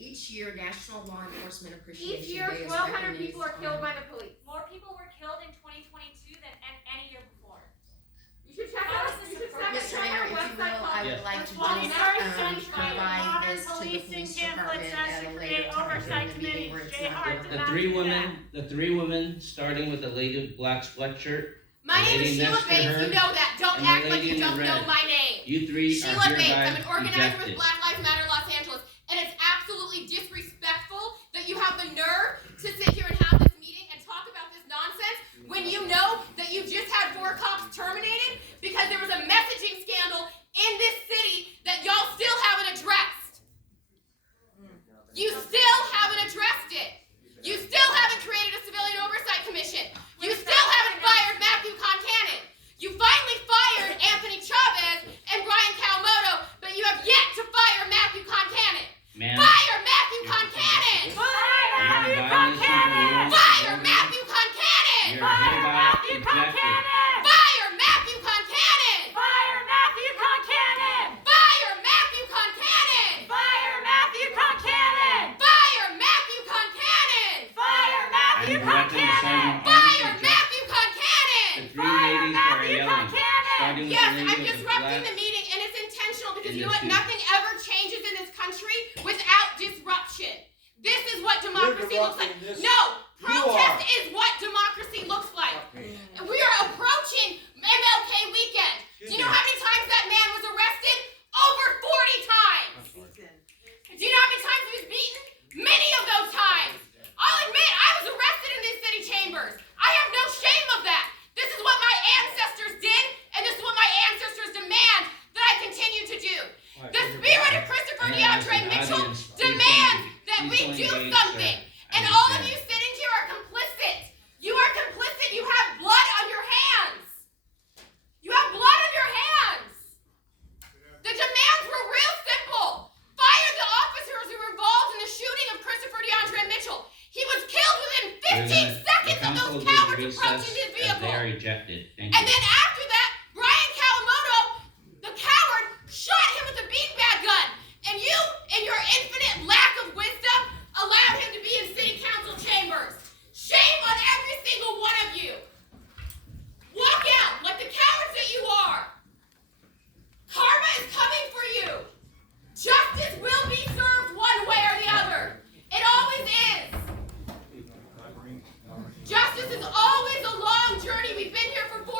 Each year, National Law Enforcement Appreciation Each year, Day is 1,200 people are recognized killed on- by the police. More people were killed in 2022 than any year before. You should check out. You should check Mr. out Mayor, our if you website will, called. I would like to just 21st century provide modern this to the policing police template department says at to a create later time oversight during the meeting where committees. it's Jay not Hart over. did The three women, starting with the lady with black sweatshirt. My name is lady Sheila next to Bates. her, You know that. Don't and the act like lady you in the don't know red. my name. You three Sheila are Bates. hereby I'm an organizer with ejected. Black Lives Matter Los Angeles, and it's absolutely disrespectful that you have the nerve to sit here and have this meeting and talk about this nonsense when you know that you just had 4 cops terminated because there was a messaging scandal in this city that y'all still haven't addressed. You still haven't addressed it. You still haven't created a civilian oversight commission. You still haven't fired Matthew Concannon. You finally fired Anthony Chavez and Brian Kawamoto, but you have yet to fire Matthew Concannon. Ma'am, Fire Matthew Concannon! Fire Matthew You're violating the Concannon! rules. Fire Matthew Concannon! You're Fire hereby Matthew ejected. Concannon! Fire Matthew Concannon! Fire Matthew Concannon! Fire Matthew Concannon! Fire Matthew Concannon! Fire Matthew Concannon! Fire Matthew I'm directing the Concannon! sergeant Fire arms to Matthew The Concannon! 3 ladies are Matthew yelling. Concannon! Starting with Yes, the lady I'm with the disrupting black. the meeting, and it's intentional because In you know the what? suit. Nothing ever changes in this country without disruption. This is what democracy looks like. disrupting this. No, You protest are. is what democracy looks like. And we are approaching MLK weekend. Do you know how many times that man was arrested? Over 40 times. Do you know how many times he was beaten? Many of those times. I'll admit, I was arrested in these city chambers. I have no shame of that. This is what my ancestors did, and this is what my ancestors demand that I continue to do. The spirit of Christopher And DeAndre as an Mitchell audience, demands that we please do don't engage, something. sir. And I all of understand. you sitting here are complicit. You are complicit. You have blood on your hands. You have blood on your hands. The demands were real simple. Fire the officers who were involved in the shooting of Christopher DeAndre Mitchell. He was killed within 15 seconds of those cowards approaching his They are vehicle. ejected. Thank And you. then after that, Brian Kawamoto, the coward, shot him with a beanbag gun. And you, in your infinite lack of wisdom, allowed him to be in city council chambers. Shame on every single one of you. Walk out like the cowards that you are. Karma is coming for you. Justice will be served one way or the other. It always is. Justice is always a long journey. We've been here for 4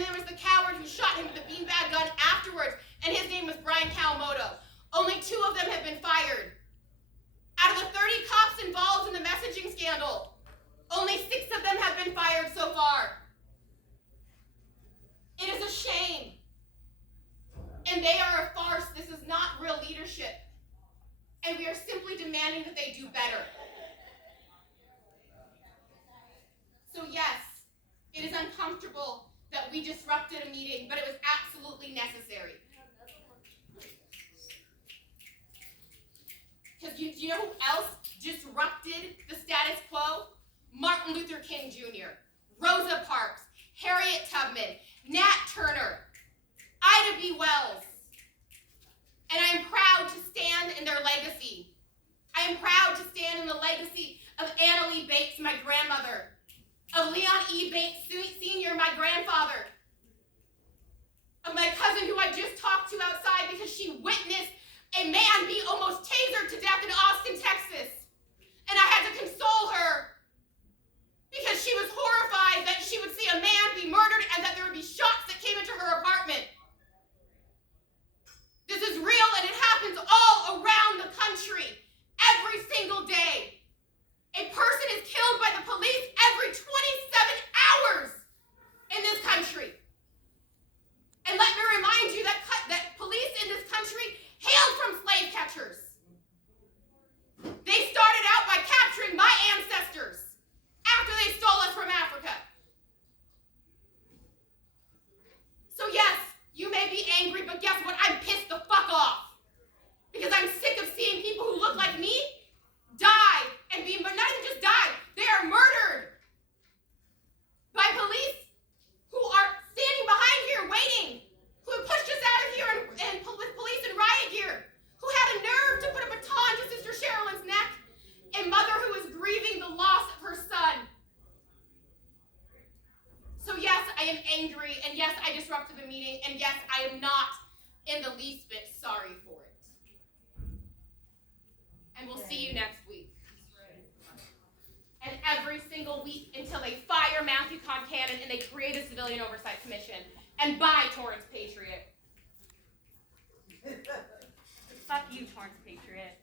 and there was the coward who shot him with a beanbag gun afterwards, and his name was Brian Kawamoto. Only 2 of them have been fired. Out of the 30 cops involved in the messaging scandal, only 6 of them have been fired so far. It is a shame. And they are a farce. This is not real leadership. And we are simply demanding that they do better. So yes, it is uncomfortable that we disrupted a meeting, but it was absolutely necessary. Because do you know who else disrupted the status quo? Martin Luther King Jr., Rosa Parks, Harriet Tubman, Nat Turner, Ida B. Wells. And I am proud to stand in their legacy. I am proud to stand in the legacy of Anna Lee Bates, my grandmother, of Leon E. Bates Sr., my grandfather, of my cousin who I just talked to outside because she witnessed a man be almost tasered to death in Austin, Texas. And I had to console her because she was horrified that she would see a man be murdered and that there would be shots that came into her apartment. This is real, and it happens all around the country every single day. A person is killed by the police every 27 hours in this country. And let me remind you that police in this country hailed from slave catchers. They started out by capturing my ancestors after they stole us from Africa. So yes, you may be angry, but guess what? I'm pissed the fuck off. Because I'm sick of seeing people who look like me die and be, not even just die, they are murdered by police who are standing behind here waiting, who have pushed us out of here and with police in riot gear, who had a nerve to put a baton to Sister Sherilyn's neck, a mother who is grieving the loss of her son. So yes, I am angry, and yes, I disrupted the meeting, and yes, I am not in the least bit sorry for it. And we'll see you next week. And every single week until they fire Matthew Concannon and they create a Civilian Oversight Commission. And bye, Torrance Patriot. Fuck you, Torrance Patriot.